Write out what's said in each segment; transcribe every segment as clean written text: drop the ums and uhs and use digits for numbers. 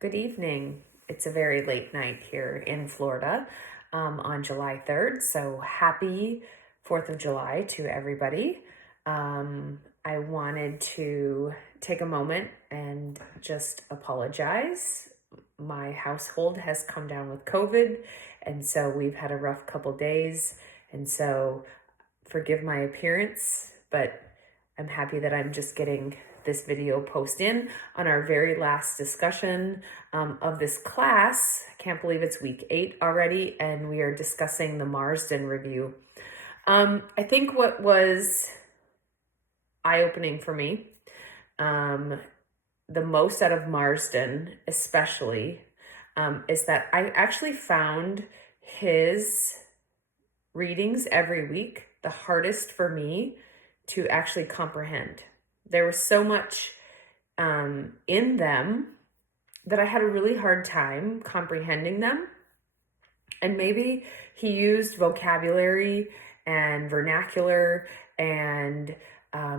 Good evening. It's a very late night here in Florida on July 3rd. So happy 4th of July to everybody. I wanted to take a moment and just apologize. My household has come down with COVID, and so we've had a rough couple days. And so forgive my appearance, but I'm happy that I'm just getting this video post in on our very last discussion of this class. I can't believe it's week 8 already, and we are discussing the Marsden review. I think what was eye-opening for me, the most out of Marsden especially, is that I actually found his readings every week the hardest for me to actually comprehend. There was so much in them that I had a really hard time comprehending them. And maybe he used vocabulary and vernacular and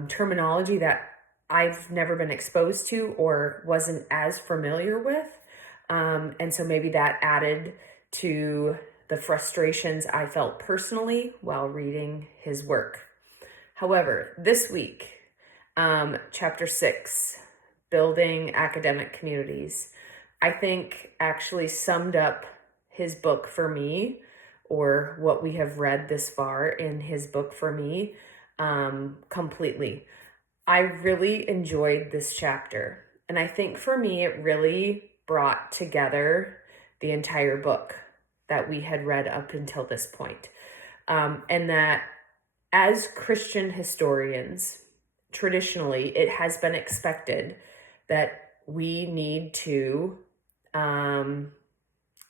terminology that I've never been exposed to or wasn't as familiar with. And so maybe that added to the frustrations I felt personally while reading his work. However, this week, chapter 6, Building Academic Communities, I think actually summed up his book for me, or what we have read this far in his book for me, completely. I really enjoyed this chapter, and I think for me it really brought together the entire book that we had read up until this point. And that as Christian historians, traditionally, it has been expected that we need to,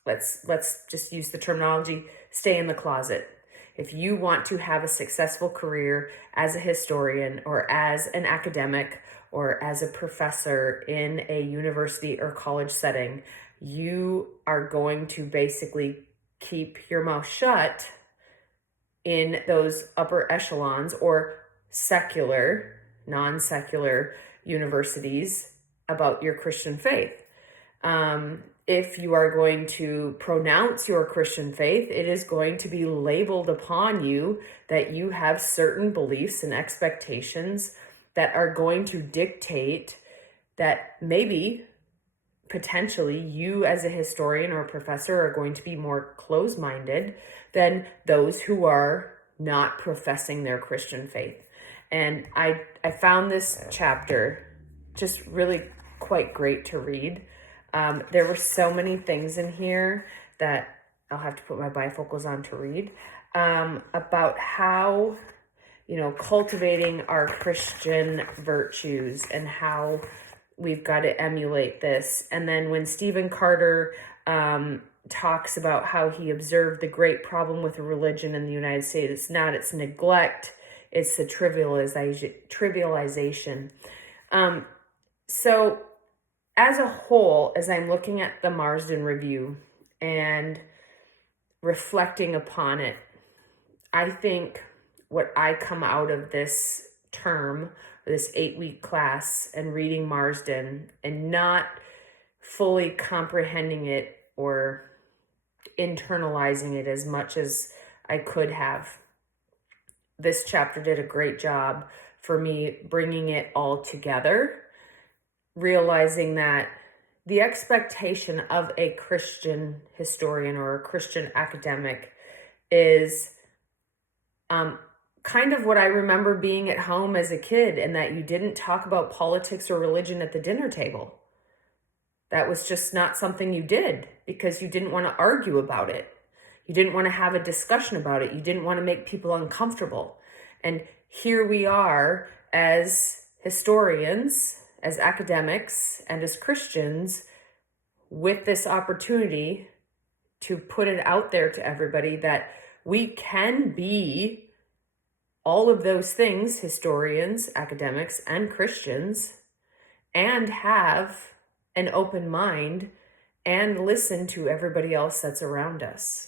let's just use the terminology, stay in the closet. If you want to have a successful career as a historian or as an academic or as a professor in a university or college setting, you are going to basically keep your mouth shut in those upper echelons or secular, non-secular universities about your Christian faith. If you are going to pronounce your Christian faith, it is going to be labeled upon you that you have certain beliefs and expectations that are going to dictate that maybe potentially you as a historian or professor are going to be more closed-minded than those who are not professing their Christian faith. And I found this chapter just really quite great to read. There were so many things in here that I'll have to put my bifocals on to read, about how, cultivating our Christian virtues and how we've got to emulate this. And then when Stephen Carter talks about how he observed the great problem with religion in the United States, it's not its neglect, it's the trivialization. So as a whole, as I'm looking at the Marsden review and reflecting upon it, I think what I come out of this term, this 8-week class, and reading Marsden and not fully comprehending it or internalizing it as much as I could have, this chapter did a great job for me bringing it all together, realizing that the expectation of a Christian historian or a Christian academic is kind of what I remember being at home as a kid, and that you didn't talk about politics or religion at the dinner table. That was just not something you did because you didn't want to argue about it. You didn't want to have a discussion about it. You didn't want to make people uncomfortable. And here we are as historians, as academics, and as Christians with this opportunity to put it out there to everybody that we can be all of those things, historians, academics, and Christians, and have an open mind and listen to everybody else that's around us.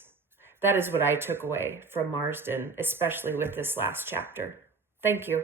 That is what I took away from Marsden, especially with this last chapter. Thank you.